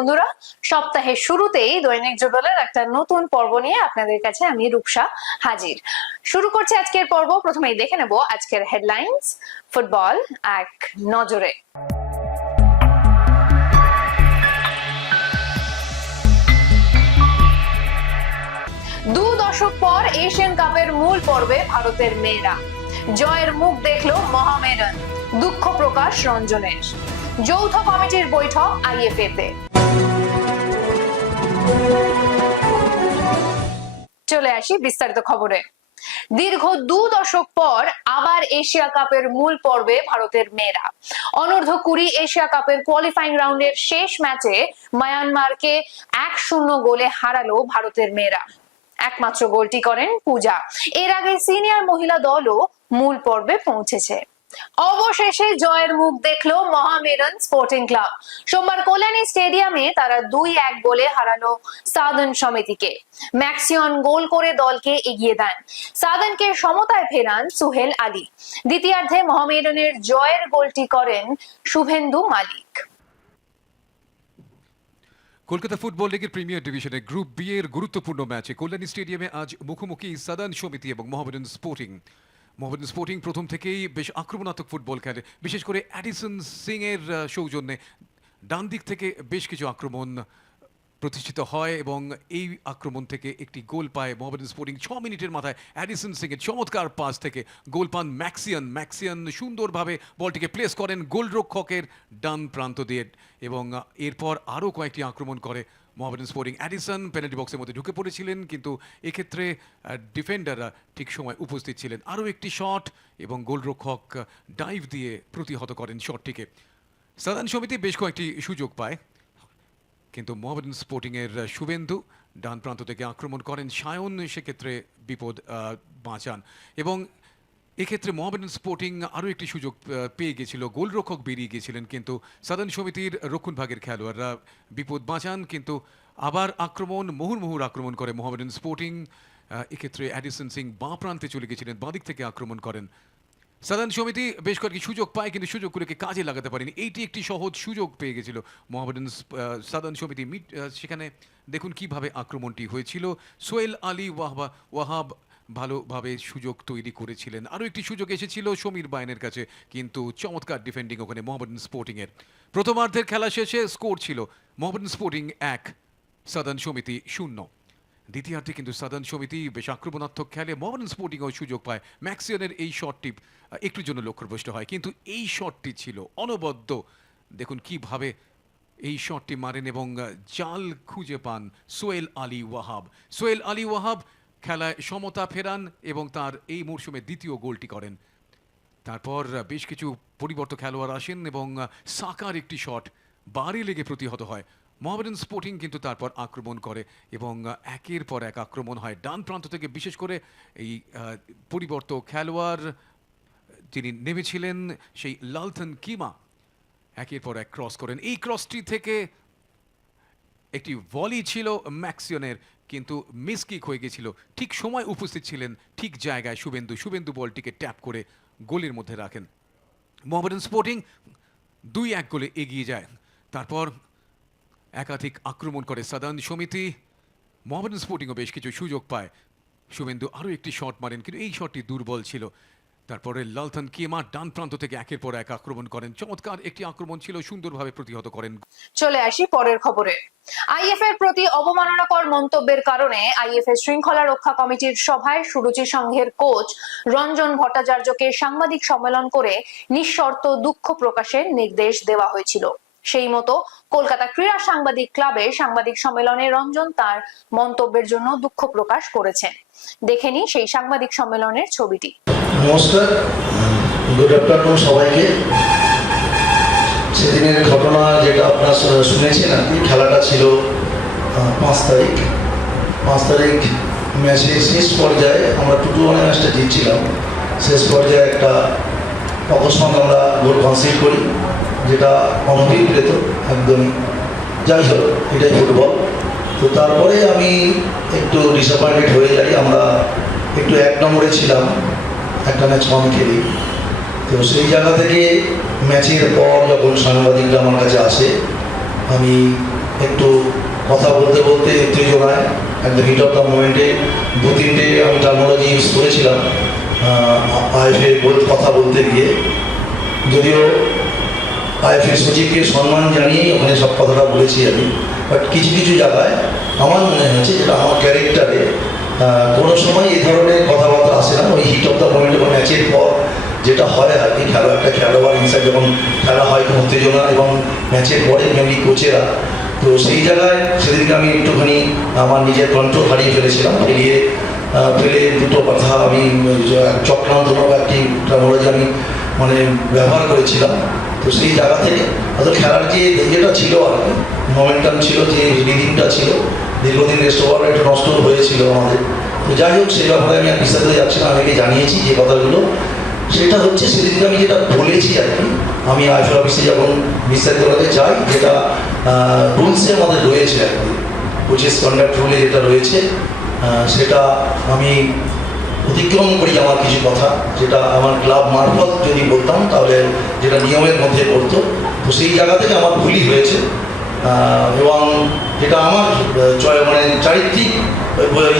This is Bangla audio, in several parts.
বন্ধুরা, সপ্তাহের শুরুতেই দৈনিক যুগলের একটা নতুন পর্ব নিয়ে আপনাদের কাছে আমি রূপসা হাজির। শুরু করছি আজকের পর্ব। প্রথমেই দেখে নেব আজকের হেডলাইন্স ফুটবল এক নজরে। দু দশক পর এশিয়ান কাপের মূল পর্বে ভারতের মেয়েরা। জয়ের মুখ দেখল মহামেডান। দুঃখ প্রকাশ রঞ্জনের। যৌথ কমিটির বৈঠক আইএফএ তে চলে আসি বিস্তারিত খবরে। দীর্ঘ দু দশক পর আবার এশিয়া কাপের মূল পর্বে ভারতের মেয়েরা। অনূর্ধ্ব কুড়ি এশিয়া কাপের কোয়ালিফাইং রাউন্ডের শেষ ম্যাচে মায়ানমারকে এক শূন্য গোলে হারালো ভারতের মেয়েরা। একমাত্র গোলটি করেন পূজা। এর আগে সিনিয়র মহিলা দলও মূল পর্বে পৌঁছেছে। অবশেষে জয়ের মুখ দেখল মহামেডান স্পোর্টিং ক্লাব। সোমবার কল্যাণী স্টেডিয়ামে তারা দুই এক গোলে হারালো সাদন সমিতিকে। ম্যাক্সিয়ন গোল করে দলকে এগিয়ে দেন। সাদনকে সমতায় ফেরান সুহেল আলী। দ্বিতীয়ার্ধে মহামেডানের জয়ের গোলটি করেন শুভেন্দু মালিক। কলকাতা ফুটবল লিগের প্রিমিয়ার ডিভিশনে গ্রুপ বি এর গুরুত্বপূর্ণ ম্যাচে কল্যাণী স্টেডিয়ামে আজ মুখোমুখি সাদান সমিতি এবং মোহামেডান স্পোর্টিং। মোহামেডান স্পোর্টিং প্রথম থেকেই বেশ আক্রমণাত্মক ফুটবল খেলে। বিশেষ করে অ্যাডিসন সিং এর সৌজন্যে ডান দিক থেকে বেশ কিছু আক্রমণ প্রতিষ্ঠিত হয় এবং এই আক্রমণ থেকে একটি গোল পায় মোহামেডান স্পোর্টিং ছ মিনিটের মাথায়। অ্যাডিসন সিং এর চমৎকার পাস থেকে গোল পান ম্যাক্সিয়ান। ম্যাক্সিয়ান সুন্দরভাবে বলটিকে প্লেস করেন গোলরক্ষকের ডান প্রান্ত দিয়ে এবং এরপর আরও কয়েকটি আক্রমণ করে মোহামেডান স্পোর্টিং অ্যাডিসন পেনাল্টি বক্সের মধ্যে ঢুকে পড়েছিলেন, কিন্তু এক্ষেত্রে ডিফেন্ডাররা ঠিক সময় উপস্থিত ছিলেন। আরও একটি শট এবং গোলরক্ষক ডাইভ দিয়ে প্রতিহত করেন শটটিকে সাদান সমিতি বেশ কয়েকটি সুযোগ পায়, কিন্তু মোহামেডান স্পোর্টিংয়ের শুভেন্দু ডান প্রান্ত থেকে আক্রমণ করেন সায়ন, সেক্ষেত্রে বিপদ বাঁচান। এবং এক্ষেত্রে মোহামেডান স্পোর্টিং আরও একটি সুযোগ পেয়ে গেছিল। গোলরক্ষক বেরিয়ে গিয়েছিলেন কিন্তু সাধারণ সমিতির রক্ষণ ভাগের খেলোয়াড়রা বিপদ বাঁচান, কিন্তু আবার আক্রমণ মুহুর্মুহুর আক্রমণ করে মোহামেডান স্পোর্টিং এক্ষেত্রে অ্যাডিসন সিং বাঁ প্রান্তে চলে গেছিলেন বাঁদিক থেকে আক্রমণ করেন। সাধারণ সমিতি বেশ কয়েকটি সুযোগ পায়, কিন্তু সুযোগগুলোকে কাজে লাগাতে পারেনি। এইটি একটি সহজ সুযোগ পেয়ে গেছিল মোহামেডান সাধারণ সমিতি মিড সেখানে দেখুন কীভাবে আক্রমণটি হয়েছিল। সোহেল আলী ওয়াহবা, ওয়াহাব ভালোভাবে সুযোগ তৈরি করেছিলেন। আরও একটি সুযোগ এসেছিল সমীর বায়নের কাছে, কিন্তু চমৎকার ডিফেন্ডিং ওখানে মোহামেডান স্পোর্টিংয়ের প্রথমার্ধের খেলা শেষে স্কোর ছিল, মোহামেডান স্পোর্টিং এক সাধারণ সমিতি শূন্য। দ্বিতীয়ার্ধে কিন্তু সাধারণ সমিতি বেশ আক্রমণাত্মক খেলে মোহামেডান স্পোর্টিংও সুযোগ পায়। ম্যাক্সিয়নের এই শটটি একটু জন্য লক্ষ্যভ্রষ্ট হয়, কিন্তু এই শটটি ছিল অনবদ্য। দেখুন কীভাবে এই শটটি মারেন এবং জাল খুঁজে পান সোয়েল আলী ওয়াহাব। সোয়েল আলী ওয়াহাব খেলায় সমতা ফেরান এবং তার এই মরশুমে দ্বিতীয় গোলটি করেন। তারপর বেশ কিছু পরিবর্ত খেলোয়াড় আসেন এবং সাকার একটি শট বাড়ি লেগে প্রতিহত হয়। মোহামেডান স্পোর্টিং কিন্তু তারপর আক্রমণ করে এবং একের পর এক আক্রমণ হয়। ডান প্রান্ত থেকে বিশেষ করে এই পরিবর্ত খেলোয়াড় যিনি নেমেছিলেন সেই লালথন কিমা একের পর এক ক্রস করেন। এই ক্রসটি থেকে একটি ভলি ছিল ম্যাক্সিয়নের কিন্তু মিস কিক হয়ে গেছিল। ঠিক সময় উপস্থিত ছিলেন ঠিক জায়গায় শুভেন্দু। শুভেন্দু বলটিকে ট্যাপ করে গোলের মধ্যে রাখেন। মোহামেডান স্পোর্টিং দুই এক গোলে এগিয়ে যায়। তারপর একাধিক আক্রমণ করে সাদান সমিতি। মোহামেডান স্পোর্টিংও বেশ কিছু সুযোগ পায়। শুভেন্দু আরও একটি শট মারেন, কিন্তু এই শটটি দুর্বল ছিল। তারপরে লালথন কিমা ডান প্রান্ত থেকে একের পর এক আক্রমণ করেন। চমৎকার একটি আক্রমণ ছিল, সুন্দরভাবে প্রতিহত করেন। চলে আসি পরের খবরে। আইএফ এর প্রতি অবমাননাকর মন্তব্যের কারণে আইএফ এর শৃঙ্খলা রক্ষা কমিটির সভায় সুরুচি সংঘের কোচ রঞ্জন ভট্টাচার্যকে সাংবাদিক সম্মেলন করে নিঃশর্ত দুঃখ প্রকাশের নির্দেশ দেওয়া হয়েছিল। সেই মতো কলকাতা ক্রীড়া সাংবাদিক ক্লাবে সাংবাদিক সম্মেলনে রঞ্জন তার মন্তব্যের জন্য দুঃখ প্রকাশ করেছেন। দেখেনি সেই সাংবাদিক সম্মেলনের ছবিটি। নমস্কার গুড আফটারনুন সবাইকে। সেদিনের ঘটনা যেটা আপনারা শুনেছেন আর কি, খেলাটা ছিল পাঁচ তারিখ। পাঁচ তারিখ ম্যাচের শেষ পর্যায়ে আমরা টুটু ওয়ানে ম্যাচটা জিতছিলাম। শেষ পর্যায়ে একটা অকস্মাৎ আমরা গোল কনসিড করি, যেটা অনভিপ্রেত একদমই। যাই হোক, এটাই ফুটবল তো তারপরে আমি একটু ডিসঅ্যাপয়েন্টেড হয়ে যাই। আমরা একটু এক নম্বরে ছিলাম, একটা ম্যাচ কম খেলি। তো সেই জায়গা থেকে ম্যাচের পর যখন সাংবাদিকরা আমার কাছে আসে, আমি একটু কথা বলতে বলতে উত্তেজনায় একদম হিট অফ দ্য মোমেন্টে দু তিনটে আমি টার্মোলজি ইউজ করেছিলাম আইএফএ কথা বলতে গিয়ে। যদিও আইএফএ সচিবকে সম্মান জানিয়েই ওখানে সব কথাটা বলেছি আমি। বাট কিছু কিছু জায়গায় আমার মনে হয়েছে যেটা আমার ক্যারেক্টারে কোনো সময় এই ধরনের কথাবার্তা আসে না। ওই হিট অফ দ্য মোমেন্ট এবং ম্যাচের পর যেটা হয় আর কি, খেলা একটা খেলোয়াড় হিসাবে যখন খেলা হয় উত্তেজনা এবং ম্যাচের পরে মেনলি কোচেরা তো সেই জায়গায় সেদিনকে আমি একটুখানি আমার নিজের কন্ট্রোল হারিয়ে ফেলেছিলাম ফেলিয়ে ফেলে দুটো কথা আমি চক্রান্ত একটি আমি মানে ব্যবহার করেছিলাম। তো সেই জায়গা থেকে হয়তো খেলার যে ইয়েটা ছিল আর কি মোমেন্টাম ছিল, যে রিডিংটা ছিল, দীর্ঘদিন রেস্ট একটু নষ্ট হয়েছিল আমাদের। তো যাই হোক, সেই ব্যাপারে আমি আর বিস্তারিত যাচ্ছি না, আমি জানিয়েছি যে কথাগুলো। সেটা হচ্ছে, সেদিনকে আমি যেটা বলেছি আর কি, আমি আইফেল অফিসে যখন বিস্তারিত বলতে চাই, যেটা রুলসে আমাদের রয়েছে আর কি কোচেস কন্ডাক্ট রুলে যেটা রয়েছে সেটা আমি অতিক্রম করি আমার কিছু কথা, যেটা আমার ক্লাব মারফত যদি বলতাম, তাহলে যেটা নিয়মের মধ্যে পড়তো। তো সেই জায়গা থেকে আমার ভুলই হয়েছে। এবং যেটা আমার চয়- মানে চারিত্রিক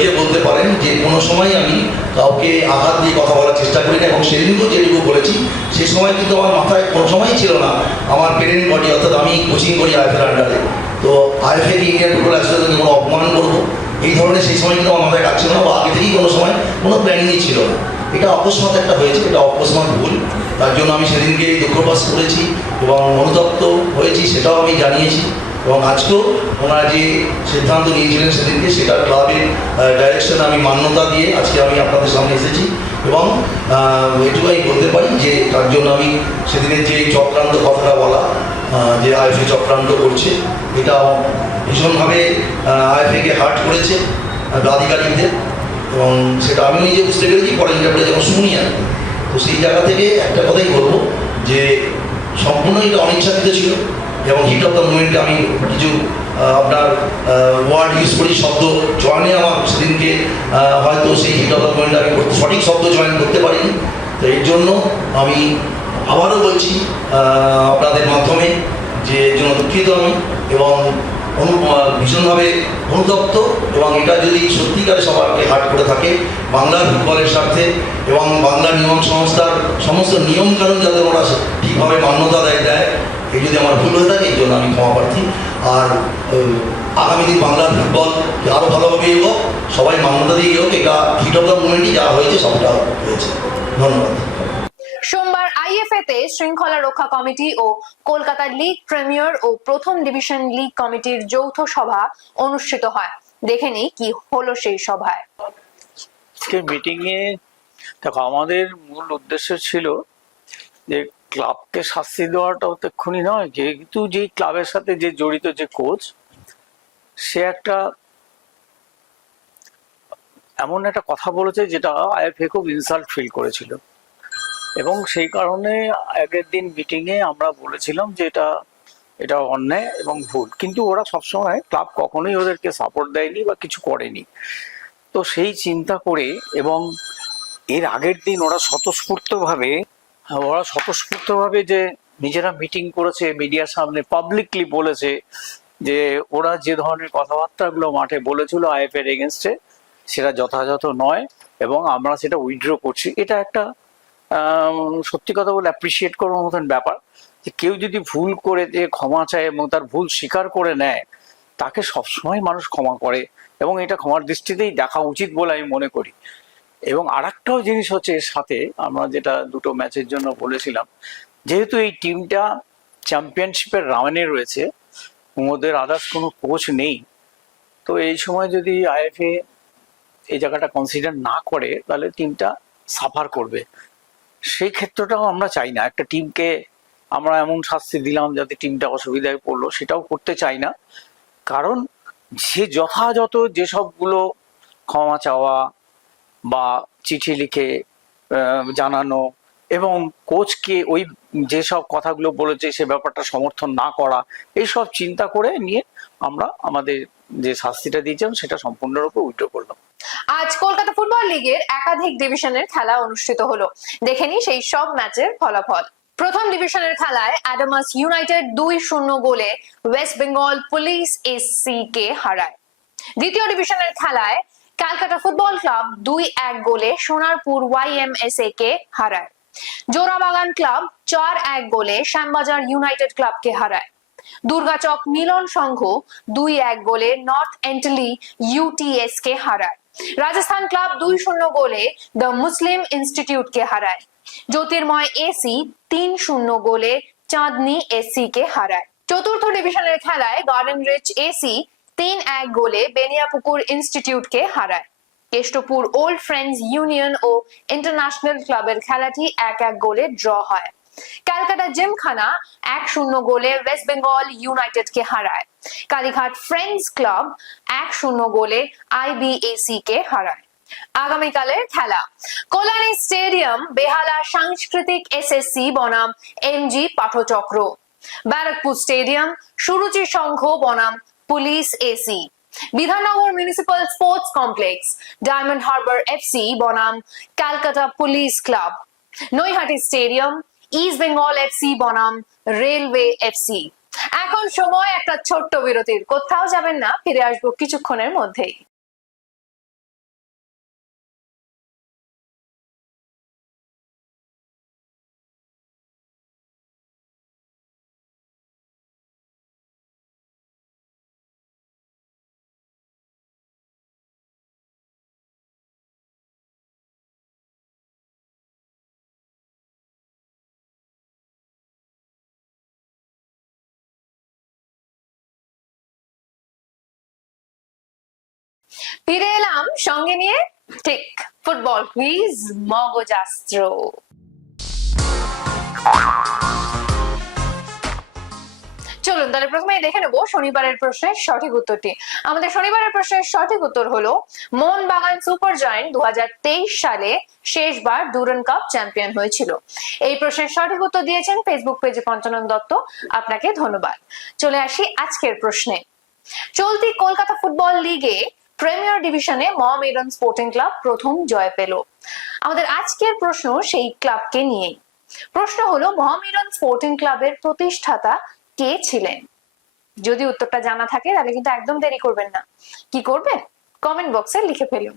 ইয়ে বলতে পারেন যে কোনো সময় আমি কাউকে আঘাত দিয়ে কথা বলার চেষ্টা করি না, এবং সেদিনকেও যেটুকু বলেছি সেই সময় কিন্তু আমার মাথায় কোনো সময়ই ছিল না। আমার পেরেন্ট বডি অর্থাৎ আমি কোচিং করি আইফের আন্ডারে তো আইফের ইন্ডিয়ান ফুটবল অ্যাসোসিয়েশনকে কোনো অপমান করব এই ধরনের সেই সময় কিন্তু আমাদের মাথায় কাটছিল না, বা আগে থেকেই কোনো সময় কোনো প্ল্যানিংই ছিল না। এটা অকস্মাৎ একটা হয়েছে, এটা অকস্মাৎ ভুল। তার জন্য আমি সেদিনকে দুঃখ প্রকাশ করেছি এবং অনুতপ্ত হয়েছি, সেটাও আমি জানিয়েছি। এবং আজকেও ওনারা যে সিদ্ধান্ত নিয়েছিলেন সেদিনকে, সেটা ক্লাবের ডাইরেকশন আমি মান্যতা দিয়ে আজকে আমি আপনাদের সামনে এসেছি। এবং এটুকু বলতে পারি যে তার জন্য আমি সেদিনের যে চক্রান্ত কথাটা বলা যে আইএফএ চক্রান্ত করছে এটা ভীষণভাবে আইএফএকে হার্ট করেছে আধিকারিকদের এবং সেটা আমি নিজে বুঝতে পেরেছি পরে যেটা পরে যখন শুনি আর তো সেই জায়গা থেকে একটা কথাই বলব, যে সম্পূর্ণ এটা অনিচ্ছাকৃত ছিল। এবং হিট অফ দ্য মুভমেন্টে আমি কিছু আপনার ওয়ার্ড ইউজ করি, শব্দ চয়নে আমার সেদিনকে হয়তো সেই হিট অফ দ্য মুভমেন্টে আমি সঠিক শব্দ চয়ন করতে পারিনি। তো এর জন্য আমি আবারও বলছি আপনাদের মাধ্যমে যে জন্য দুঃখিত আমি এবং অনু ভীষণভাবে অনুতপ্ত এবং এটা যদি সত্যিকারে সবাইকে হাট করে থাকে বাংলার ফুটবলের স্বার্থে এবং বাংলা নিয়ম সংস্থার সমস্ত নিয়ম কানুন যাতে ওরা ঠিকভাবে মান্যতা দেয় দেয় এই যদি আমার ভুল হয়ে থাকে, এই জন্য আমি ক্ষমা প্রার্থী। আর আগামী দিন বাংলার ফুটবল আরও ভালোভাবে এগোক, সবাই মান্যতা দিয়ে এগোক, এটা হিট অফ দ্য মুভমেন্টই যা হয়েছে, সবটা হয়েছে। ধন্যবাদ। আইএফএ শৃঙ্খলা রক্ষা কমিটি ও কলকাতা লিগ প্রিমিয়ার ও প্রথম ডিভিশন লিগ কমিটির যৌথ সভা অনুষ্ঠিত হয়। দেখে কি হলো সেই সভায়। মিটিং এ দেখো, আমাদের মূল উদ্দেশ্য ছিল যে ক্লাবকে শাস্তি দেওয়াটা তো এক্ষুনি নয়, যেহেতু যে ক্লাবের সাথে যে জড়িত যে কোচ সে একটা এমন একটা কথা বলেছে যেটা আইএফএ খুব ইনসাল্ট ফিল করেছিল। এবং সেই কারণে আগের দিন মিটিং এ আমরা বলেছিলাম যে এটা এটা অন্যায় এবং ভুল। কিন্তু ওরা সবসময় ক্লাব কখনোই ওদেরকে সাপোর্ট দেয়নি বা কিছু করেনি। তো সেই চিন্তা করে এবং এর আগের দিন ওরা স্বতঃস্ফূর্তভাবে ওরা স্বতঃস্ফূর্তভাবে যে নিজেরা মিটিং করেছে মিডিয়ার সামনে পাবলিকলি বলেছে যে ওরা যে ধরনের কথাবার্তাগুলো মাঠে বলেছিল আইএফ এর এগেনস্টে সেটা যথাযথ নয় এবং আমরা সেটা উইথড্র করছি। এটা একটা সত্যি কথা বলে অ্যাপ্রিসিয়েট করার মতন ব্যাপার যে কেউ যদি ভুল করে যে ক্ষমা চায় এবং তার ভুল স্বীকার করে নেয়, তাকে সবসময় মানুষ ক্ষমা করে এবং এটা ক্ষমার দৃষ্টিতেই দেখা উচিত বলে আমি মনে করি। এবং আর একটাও জিনিস হচ্ছে এর সাথে আমরা যেটা দুটো ম্যাচের জন্য বলেছিলাম, যেহেতু এই টিমটা চ্যাম্পিয়নশিপের রাউন্ডে রয়েছে, ওদের আদার্স কোনো কোচ নেই, তো এই সময় যদি আইএফএ এই জায়গাটা কনসিডার না করে, তাহলে টিমটা সাফার করবে। সেই ক্ষেত্রটাও আমরা চাই না। একটা টিমকে আমরা এমন শাস্তি দিলাম যাতে টিমটা অসুবিধায় পড়ল, সেটাও করতে চাই না। কারণ সে যথাযথ যেসবগুলো ক্ষমা চাওয়া বা চিঠি লিখে জানানো এবং কোচকে ওই যেসব কথাগুলো বলেছে সে ব্যাপারটা সমর্থন না করা, এইসব চিন্তা করে নিয়ে আমরা আমাদের যে শাস্তিটা দিয়েছিলাম সেটা সম্পূর্ণরূপে উল্টো করলাম। আজ কলকাতা ফুটবল লিগের একাধিক ডিভিশনের খেলা অনুষ্ঠিত হলো। দেখে নিই সেই সব ম্যাচের ফলাফল। প্রথম ডিভিশনের খেলায় অ্যাডামাস ইউনাইটেড দুই শূন্য গোলে ওয়েস্ট বেঙ্গল পুলিশ এসসি কে হারায়। দ্বিতীয় ডিভিশনের খেলায় ক্যালকাটা ফুটবল ক্লাব দুই এক গোলে সোনারপুর ওয়াইএমএসএ কে হারায়। জোড়াবাগান ক্লাব চার এক গোলে শ্যামবাজার ইউনাইটেড ক্লাবকে হারায়। দুর্গাচক মিলন সংঘ দুই এক গোলে নর্থ এন্টলি ইউটিএস কে হারায়। রাজস্থান ক্লাব দুই শূন্য গোলে দ্য মুসলিম ইনস্টিটিউটকে হারায়। জ্যোতির্ময় এসি তিন শূন্য গোলে চাঁদনি এসি কে হারায়। চতুর্থ ডিভিশনের খেলায় গার্ডেন রিচ এসি তিন এক গোলে বেনিয়াপুকুর ইনস্টিটিউটকে হারায়। কেষ্টপুর ওল্ড ফ্রেন্ডস ইউনিয়ন ও ইন্টারন্যাশনাল ক্লাবের খেলাটি এক এক গোলে ড্র হয়। ক্যালকাটা জিমখানা এক শূন্য গোলে ওয়েস্ট বেঙ্গল ইউনাইটেডকে হারায়। কালীঘাট ফ্রেন্ডস ক্লাব এক শূন্য গোলে আইবিএসি কে হারায়। আগামীকালের খেলা। কল্যাণী স্টেডিয়াম, বেহালা সাংস্কৃতিক এসএসসি বনাম এমজি পাঠচক্র। ব্যারাকপুর স্টেডিয়াম, সুরুচি সংঘ বনাম police AC. Bidhannagar municipal sports complex, Diamond Harbour FC বনাম Calcutta police club. Naihati stadium East Bengal FC বনাম রেলওয়ে এফসি এখন সময় একটা ছোট্ট বিরতির। কোথাও যাবেন না, ফিরে আসব কিছুক্ষণের মধ্যেই। ফিরে এলাম সঙ্গে নিয়ে। ঠিক, ফুটবল কুইজ মগজাস্ত্র। চলুন তাহলে প্রথমে দেখে নেব শনিবারের প্রশ্নের সঠিক উত্তরটি। আমাদের শনিবারের প্রশ্নের সঠিক উত্তর হলো, মোহনবাগান সুপার জয়েন্ট দু হাজার তেইশ সালে শেষবার ডুরান কাপ চ্যাম্পিয়ন হয়েছিল। এই প্রশ্নের সঠিক উত্তর দিয়েছেন ফেসবুক পেজে পঞ্চানন দত্ত। আপনাকে ধন্যবাদ। চলে আসি আজকের প্রশ্নে। চলতি কলকাতা ফুটবল লিগে প্রিমিয়ার ডিভিশনে মহামেডন স্পোর্টিং ক্লাব প্রথম জয় পেল। আমাদের আজকের প্রশ্ন সেই ক্লাবকে নিয়েই। প্রশ্ন হলো মহামেডন স্পোর্টিং ক্লাবের প্রতিষ্ঠাতা কে ছিলেন? যদি উত্তরটা জানা থাকে, তাহলে কিন্তু একদম দেরি করবেন না। কি করবেন? কমেন্ট বক্সে লিখে ফেলুন।